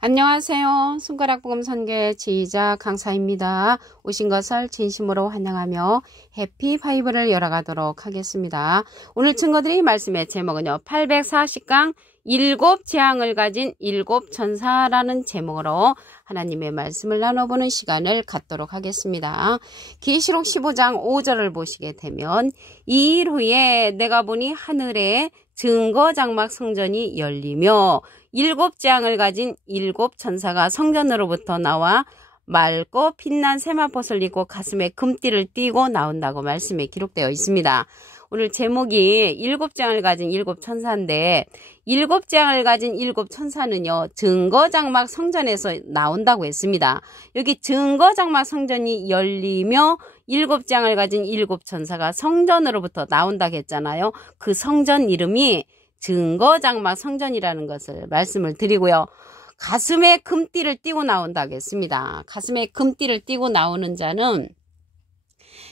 안녕하세요. 손가락복음 선교의 지휘자 강사입니다. 오신 것을 진심으로 환영하며 해피 바이블을 열어가도록 하겠습니다. 오늘 증거드릴 말씀의 제목은요. 840강 일곱 재앙을 가진 일곱 천사라는 제목으로 하나님의 말씀을 나눠보는 시간을 갖도록 하겠습니다. 계시록 15장 5절을 보시게 되면 이 일 후에 내가 보니 하늘에 증거장막 성전이 열리며 일곱 재앙을 가진 일곱 천사가 성전으로부터 나와 맑고 빛난 세마포를 입고 가슴에 금띠를 띠고 나온다고 말씀에 기록되어 있습니다. 오늘 제목이 일곱 재앙을 가진 일곱 천사인데 일곱 재앙을 가진 일곱 천사는요. 증거장막 성전에서 나온다고 했습니다. 여기 증거장막 성전이 열리며 일곱 재앙을 가진 일곱 천사가 성전으로부터 나온다고 했잖아요. 그 성전 이름이 증거장막 성전이라는 것을 말씀을 드리고요. 가슴에 금띠를 띠고 나온다고 했습니다. 가슴에 금띠를 띠고 나오는 자는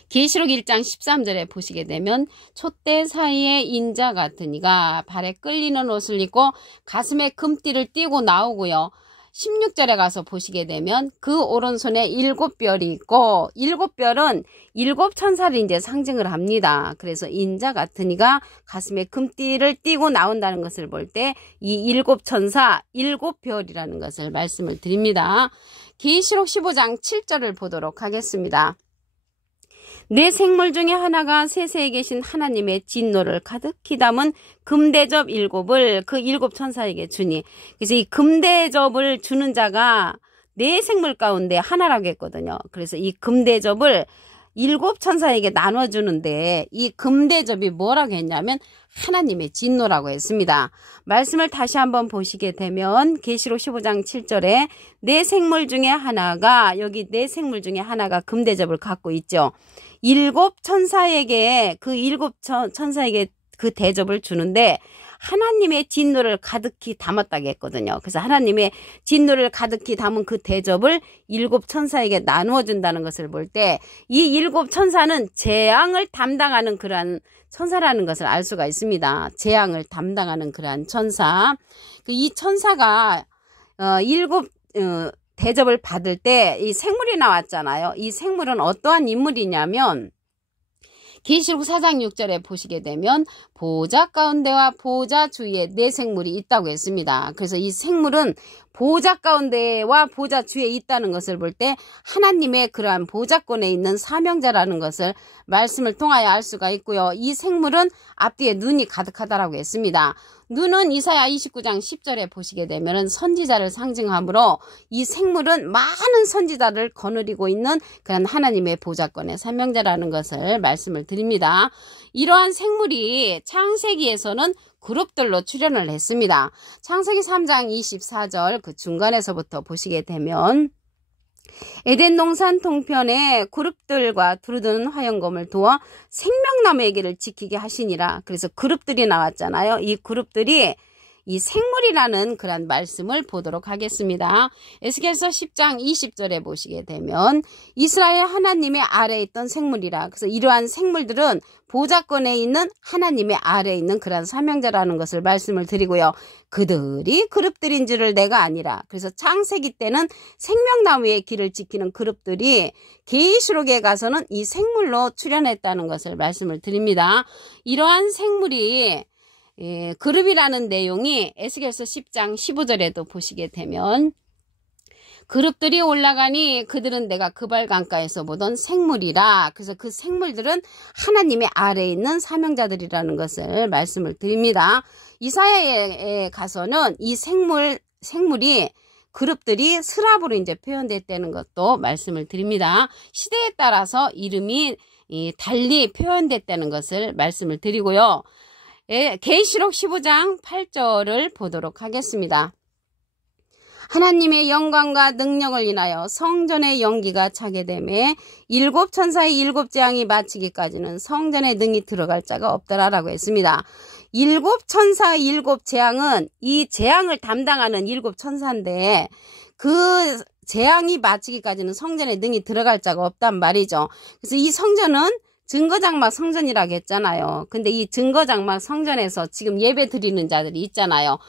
계시록 1장 13절에 보시게 되면 촛대 사이에 인자 같으니가 발에 끌리는 옷을 입고 가슴에 금띠를 띠고 나오고요. 16절에 가서 보시게 되면 그 오른손에 일곱 별이 있고 일곱 별은 일곱 천사를 이제 상징을 합니다. 그래서 인자 같으니가 가슴에 금띠를 띠고 나온다는 것을 볼 때 이 일곱 천사 일곱 별이라는 것을 말씀을 드립니다. 계시록 15장 7절을 보도록 하겠습니다. 네 생물 중에 하나가 세세에 계신 하나님의 진노를 가득히 담은 금대접 일곱을 그 일곱 천사에게 주니, 그래서 이 금대접을 주는 자가 네 생물 가운데 하나라고 했거든요. 그래서 이 금대접을 일곱 천사에게 나눠주는데 이 금대접이 뭐라고 했냐면 하나님의 진노라고 했습니다. 말씀을 다시 한번 보시게 되면 계시록 15장 7절에 네 생물 중에 하나가, 여기 네 생물 중에 하나가 금대접을 갖고 있죠. 일곱 천사에게 그 일곱 천사에게 그 대접을 주는데 하나님의 진노를 가득히 담았다고 했거든요. 그래서 하나님의 진노를 가득히 담은 그 대접을 일곱 천사에게 나누어 준다는 것을 볼 때 이 일곱 천사는 재앙을 담당하는 그러한 천사라는 것을 알 수가 있습니다. 재앙을 담당하는 그러한 천사. 이 천사가 일곱 대접을 받을 때 이 생물이 나왔잖아요. 이 생물은 어떠한 인물이냐면 계시록 4장 6절에 보시게 되면 보좌 가운데와 보좌 주위에 네 생물이 있다고 했습니다. 그래서 이 생물은 보좌 가운데와 보좌 주위에 있다는 것을 볼 때 하나님의 그러한 보좌권에 있는 사명자라는 것을 말씀을 통하여 알 수가 있고요. 이 생물은 앞뒤에 눈이 가득하다라고 했습니다. 눈은 이사야 29장 10절에 보시게 되면 선지자를 상징하므로 이 생물은 많은 선지자를 거느리고 있는 그런 하나님의 보좌권의 사명자라는 것을 말씀을 드립니다. 이러한 생물이 창세기에서는 그룹들로 출현을 했습니다. 창세기 3장 24절 그 중간에서부터 보시게 되면 에덴 동산 동편에 그룹들과 두루드는 화영검을 두어 생명나무의 길을 지키게 하시니라. 그래서 그룹들이 나왔잖아요. 이 그룹들이 이 생물이라는 그런 말씀을 보도록 하겠습니다. 에스겔서 10장 20절에 보시게 되면 이스라엘 하나님의 아래에 있던 생물이라. 그래서 이러한 생물들은 보좌권에 있는 하나님의 아래에 있는 그런 사명자라는 것을 말씀을 드리고요. 그들이 그룹들인 줄을 내가 아니라. 그래서 창세기 때는 생명나무의 길을 지키는 그룹들이 계시록에 가서는 이 생물로 출현했다는 것을 말씀을 드립니다. 이러한 생물이 그룹이라는 내용이 에스겔서 10장 15절에도 보시게 되면 그룹들이 올라가니 그들은 내가 그발 강가에서 보던 생물이라. 그래서 그 생물들은 하나님의 아래에 있는 사명자들이라는 것을 말씀을 드립니다. 이사야에 가서는 이 생물이 그룹들이 스랍으로 이제 표현됐다는 것도 말씀을 드립니다. 시대에 따라서 이름이 달리 표현됐다는 것을 말씀을 드리고요. 계시록 15장 8절을 보도록 하겠습니다. 하나님의 영광과 능력을 인하여 성전의 연기가 차게 되매 일곱 천사의 일곱 재앙이 마치기까지는 성전에 능히 들어갈 자가 없더라라고 했습니다. 일곱 천사의 일곱 재앙은 이 재앙을 담당하는 일곱 천사인데 그 재앙이 마치기까지는 성전에 능히 들어갈 자가 없단 말이죠. 그래서 이 성전은 증거장막 성전이라고 했잖아요. 근데 이 증거장막 성전에서 지금 예배 드리는 자들이 있잖아요.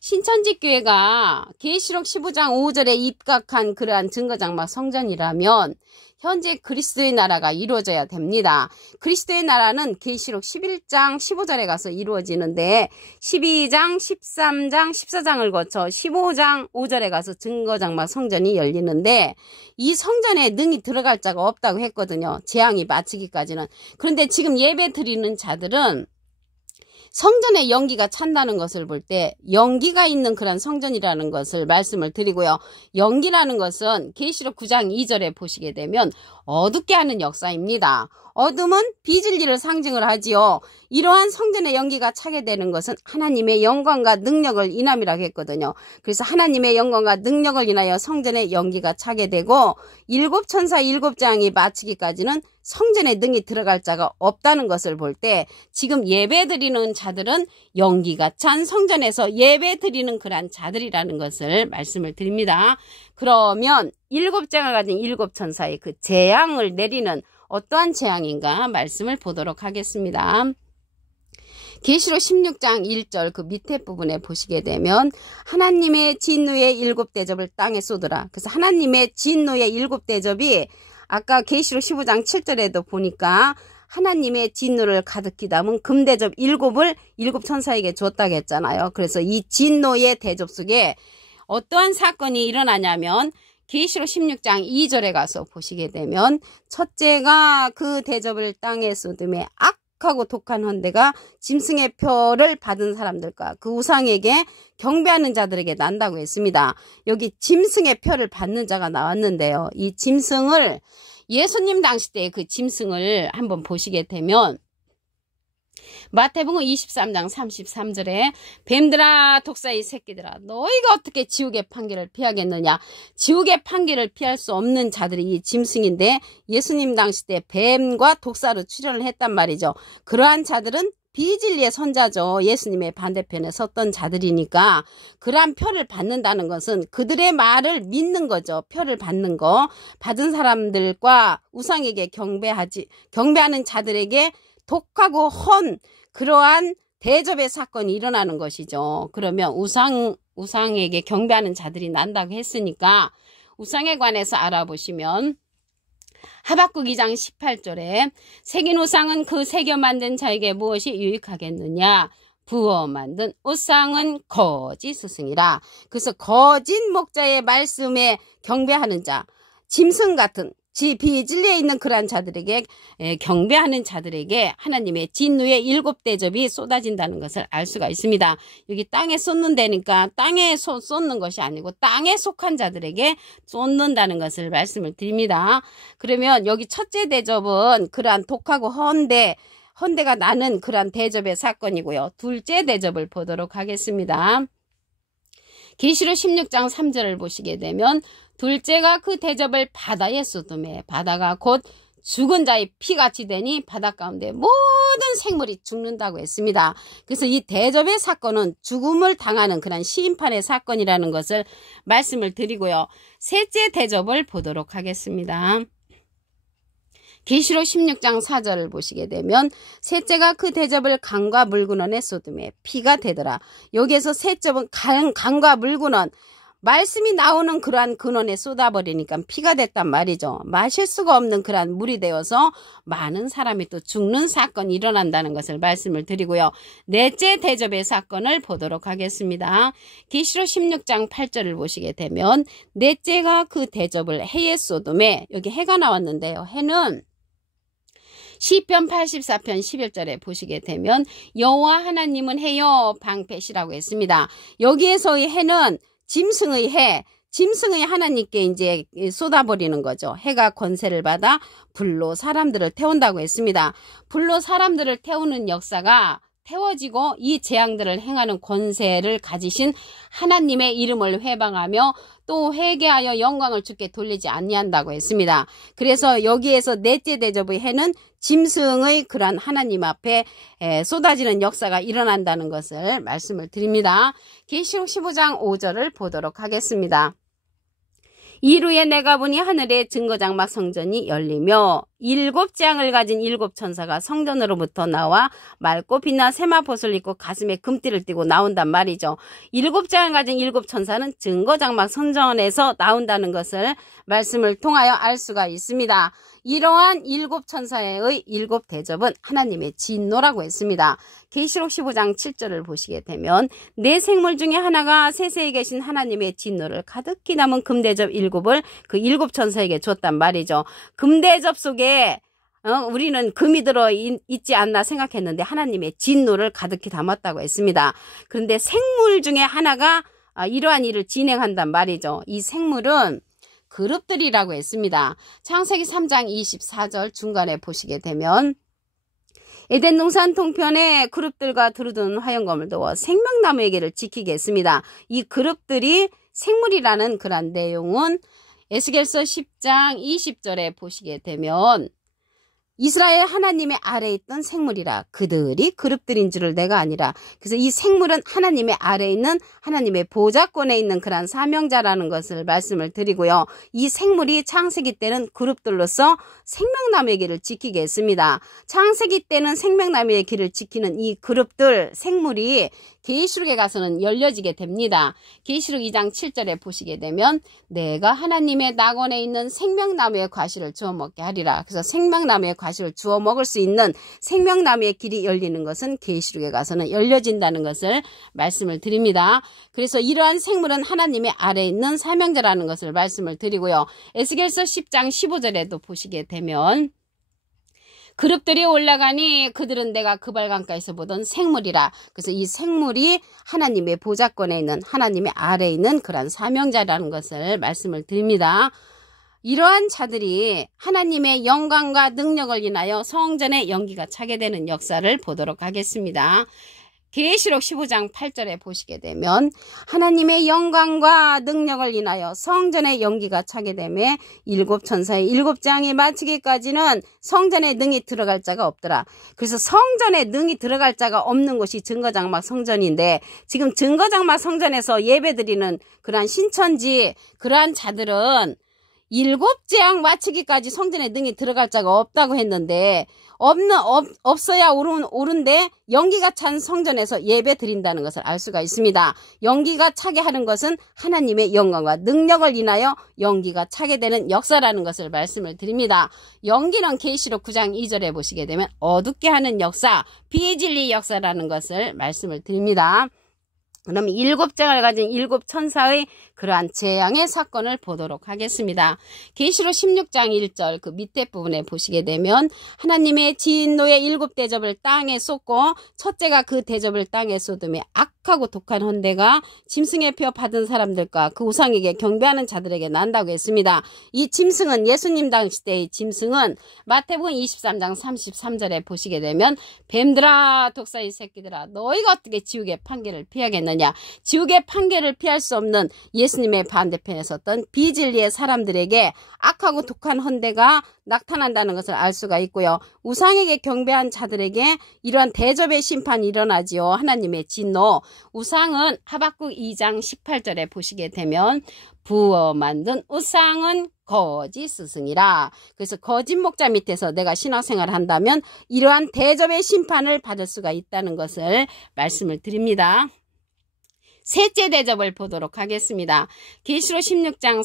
신천지교회가 계시록 15장 5절에 입각한 그러한 증거장막 성전이라면 현재 그리스도의 나라가 이루어져야 됩니다. 그리스도의 나라는 계시록 11장 15절에 가서 이루어지는데 12장, 13장, 14장을 거쳐 15장 5절에 가서 증거장막 성전이 열리는데 이 성전에 능히 들어갈 자가 없다고 했거든요. 재앙이 마치기까지는. 그런데 지금 예배 드리는 자들은 성전에 연기가 찬다는 것을 볼 때 연기가 있는 그런 성전이라는 것을 말씀을 드리고요. 연기라는 것은 계시록 9장 2절에 보시게 되면 어둡게 하는 역사입니다. 어둠은 비진리를 상징을 하지요. 이러한 성전의 연기가 차게 되는 것은 하나님의 영광과 능력을 인함이라고 했거든요. 그래서 하나님의 영광과 능력을 인하여 성전의 연기가 차게 되고 일곱 천사 일곱 장이 마치기까지는 성전에 능히 들어갈 자가 없다는 것을 볼 때 지금 예배 드리는 자들은 연기가 찬 성전에서 예배 드리는 그러한 자들이라는 것을 말씀을 드립니다. 그러면 일곱 장을 가진 일곱 천사의 그 재앙을 내리는 어떠한 재앙인가 말씀을 보도록 하겠습니다. 계시록 16장 1절 그 밑에 부분에 보시게 되면 하나님의 진노의 일곱 대접을 땅에 쏟으라. 그래서 하나님의 진노의 일곱 대접이 아까 계시록 15장 7절에도 보니까 하나님의 진노를 가득히 담은 금대접 일곱을 일곱 천사에게 줬다고 했잖아요. 그래서 이 진노의 대접 속에 어떠한 사건이 일어나냐면 계시록 16장 2절에 가서 보시게 되면 첫째가 그 대접을 땅에 쏟음에 악하고 독한 헌대가 짐승의 표를 받은 사람들과 그 우상에게 경배하는 자들에게 난다고 했습니다. 여기 짐승의 표를 받는 자가 나왔는데요. 이 짐승을 예수님 당시 때 그 짐승을 한번 보시게 되면 마태복음 23장 33절에 뱀들아 독사의 새끼들아 너희가 어떻게 지옥의 판결을 피하겠느냐. 지옥의 판결을 피할 수 없는 자들이 이 짐승인데 예수님 당시 때 뱀과 독사로 출현을 했단 말이죠. 그러한 자들은 비진리의 선자죠. 예수님의 반대편에 섰던 자들이니까 그러한 표를 받는다는 것은 그들의 말을 믿는 거죠. 표를 받는 거. 받은 사람들과 우상에게 경배하는 자들에게 독하고 헌 그러한 대접의 사건이 일어나는 것이죠. 그러면 우상에게 경배하는 자들이 난다고 했으니까 우상에 관해서 알아보시면 하박국 2장 18절에 새긴 우상은 그 새겨 만든 자에게 무엇이 유익하겠느냐. 부어 만든 우상은 거짓 스승이라. 그래서 거짓 목자의 말씀에 경배하는 자, 짐승 같은 비진리에 있는 그러한 자들에게 경배하는 자들에게 하나님의 진노의 일곱 대접이 쏟아진다는 것을 알 수가 있습니다. 여기 땅에 쏟는 데니까 땅에 쏟는 것이 아니고 땅에 속한 자들에게 쏟는다는 것을 말씀을 드립니다. 그러면 여기 첫째 대접은 그러한 독하고 헌대가 나는 그러한 대접의 사건이고요. 둘째 대접을 보도록 하겠습니다. 계시록 16장 3절을 보시게 되면 둘째가 그 대접을 바다에 쏟음에 바다가 곧 죽은 자의 피같이 되니 바다 가운데 모든 생물이 죽는다고 했습니다. 그래서 이 대접의 사건은 죽음을 당하는 그런 심판의 사건이라는 것을 말씀을 드리고요. 셋째 대접을 보도록 하겠습니다. 계시록 16장 4절을 보시게 되면 셋째가 그 대접을 강과 물근원에 쏟음에 피가 되더라. 여기에서 셋째는 강과 물근원 말씀이 나오는 그러한 근원에 쏟아버리니까 피가 됐단 말이죠. 마실 수가 없는 그러한 물이 되어서 많은 사람이 또 죽는 사건이 일어난다는 것을 말씀을 드리고요. 넷째 대접의 사건을 보도록 하겠습니다. 계시록 16장 8절을 보시게 되면 넷째가 그 대접을 해에 쏟음에 여기 해가 나왔는데요. 해는 시편 84편 11절에 보시게 되면 여호와 하나님은 해여 방패시라고 했습니다. 여기에서의 해는 짐승의 해, 짐승의 하나님께 이제 쏟아버리는 거죠. 해가 권세를 받아 불로 사람들을 태운다고 했습니다. 불로 사람들을 태우는 역사가 태워지고 이 재앙들을 행하는 권세를 가지신 하나님의 이름을 회방하며 또 회개하여 영광을 주께 돌리지 아니한다고 했습니다. 그래서 여기에서 넷째 대접의 해는 짐승의 그러한 하나님 앞에 쏟아지는 역사가 일어난다는 것을 말씀을 드립니다. 계시록 15장 5절을 보도록 하겠습니다. 이루에 내가 보니 하늘의 증거장막 성전이 열리며 일곱 재앙을 가진 일곱 천사가 성전으로부터 나와 맑고 빛난 세마포옷을 입고 가슴에 금띠를 띠고 나온단 말이죠. 일곱 재앙을 가진 일곱 천사는 증거장막 성전에서 나온다는 것을 말씀을 통하여 알 수가 있습니다. 이러한 일곱 천사의 일곱 대접은 하나님의 진노라고 했습니다. 계시록 15장 7절을 보시게 되면 네 생물 중에 하나가 세세에 계신 하나님의 진노를 가득히 담은 금대접 일곱을 그 일곱 천사에게 줬단 말이죠. 금대접 속에 우리는 금이 들어 있지 않나 생각했는데 하나님의 진노를 가득히 담았다고 했습니다. 그런데 생물 중에 하나가 이러한 일을 진행한단 말이죠. 이 생물은 그룹들이라고 했습니다. 창세기 3장 24절 중간에 보시게 되면 에덴 동산 동편에 그룹들과 두루두는 화영검을 두어 생명나무의 길을 지키게 했습니다. 이 그룹들이 생물이라는 그런 내용은 에스겔서 10장 20절에 보시게 되면 이스라엘 하나님의 아래에 있던 생물이라 그들이 그룹들인 줄을 내가 아니라. 그래서 이 생물은 하나님의 아래에 있는 하나님의 보좌권에 있는 그런 사명자라는 것을 말씀을 드리고요. 이 생물이 창세기 때는 그룹들로서 생명나무의 길을 지키게 했습니다. 창세기 때는 생명나무의 길을 지키는 이 그룹들 생물이 계시록에 가서는 열려지게 됩니다. 계시록 2장 7절에 보시게 되면 내가 하나님의 낙원에 있는 생명나무의 과실을 주워 먹게 하리라. 그래서 생명나무의 과실을 주워 먹을 수 있는 생명나무의 길이 열리는 것은 계시록에 가서는 열려진다는 것을 말씀을 드립니다. 그래서 이러한 생물은 하나님의 아래에 있는 사명자라는 것을 말씀을 드리고요. 에스겔서 10장 15절에도 보시게 되면 그룹들이 올라가니 그들은 내가 그발강가에서 보던 생물이라. 그래서 이 생물이 하나님의 보좌권에 있는 하나님의 아래에 있는 그런 사명자라는 것을 말씀을 드립니다. 이러한 자들이 하나님의 영광과 능력을 인하여 성전에 연기가 차게 되는 역사를 보도록 하겠습니다. 계시록 15장 8절에 보시게 되면 하나님의 영광과 능력을 인하여 성전에 연기가 차게 되매 일곱 천사의 일곱 재앙이 마치기까지는 성전에 능히 들어갈 자가 없더라. 그래서 성전에 능히 들어갈 자가 없는 곳이 증거장막 성전인데 지금 증거장막 성전에서 예배드리는 그러한 신천지 그러한 자들은 일곱 재앙 마치기까지 성전에 능히 들어갈 자가 없다고 했는데 없어야 옳은데 연기가 찬 성전에서 예배 드린다는 것을 알 수가 있습니다. 연기가 차게 하는 것은 하나님의 영광과 능력을 인하여 연기가 차게 되는 역사라는 것을 말씀을 드립니다. 연기는 계시록 9장 2절에 보시게 되면 어둡게 하는 역사, 비진리 역사라는 것을 말씀을 드립니다. 그럼 일곱 장을 가진 일곱 천사의 그러한 재앙의 사건을 보도록 하겠습니다. 계시록 16장 1절 그 밑에 부분에 보시게 되면 하나님의 진노의 일곱 대접을 땅에 쏟고 첫째가 그 대접을 땅에 쏟음에 악하고 독한 헌대가 짐승의 표 받은 사람들과 그 우상에게 경배하는 자들에게 난다고 했습니다. 이 짐승은 예수님 당시 때의 짐승은 마태복음 23장 33절에 보시게 되면 뱀들아 독사의 새끼들아 너희가 어떻게 지옥의 판결을 피하겠느냐. 지옥의 판결을 피할 수 없는 예수님의 반대편에 섰던 비진리의 사람들에게 악하고 독한 헌대가 나타난다는 것을 알 수가 있고요. 우상에게 경배한 자들에게 이러한 대접의 심판이 일어나지요. 하나님의 진노. 우상은 하박국 2장 18절에 보시게 되면 부어 만든 우상은 거짓 스승이라. 그래서 거짓 목자 밑에서 내가 신앙생활을 한다면 이러한 대접의 심판을 받을 수가 있다는 것을 말씀을 드립니다. 셋째 대접을 보도록 하겠습니다. 계시록 16장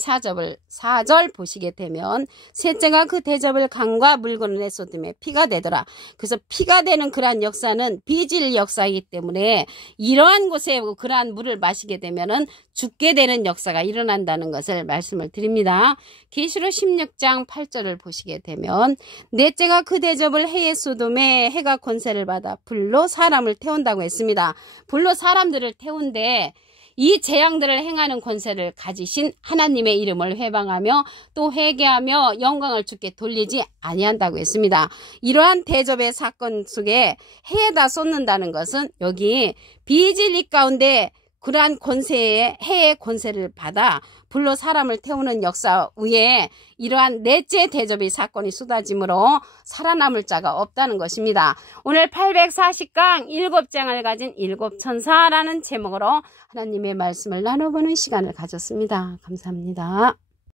4절 보시게 되면 셋째가 그 대접을 강과 물건에 쏟음에 피가 되더라. 그래서 피가 되는 그러한 역사는 비질 역사이기 때문에 이러한 곳에 그러한 물을 마시게 되면은 죽게 되는 역사가 일어난다는 것을 말씀을 드립니다. 계시록 16장 8절을 보시게 되면 넷째가 그 대접을 해에 쏟음에 해가 권세를 받아 불로 사람을 태운다고 했습니다. 불로 사람들을 태운데 이 재앙들을 행하는 권세를 가지신 하나님의 이름을 회방하며 또 회개하며 영광을 주께 돌리지 아니한다고 했습니다. 이러한 대접의 사건 속에 해에다 쏟는다는 것은 여기 비진리 가운데 그러한 권세에 해의 권세를 받아 불로 사람을 태우는 역사 위에 이러한 넷째 대접의 사건이 쏟아짐으로 살아남을 자가 없다는 것입니다. 오늘 840강 일곱 장을 가진 일곱 천사라는 제목으로 하나님의 말씀을 나눠보는 시간을 가졌습니다. 감사합니다.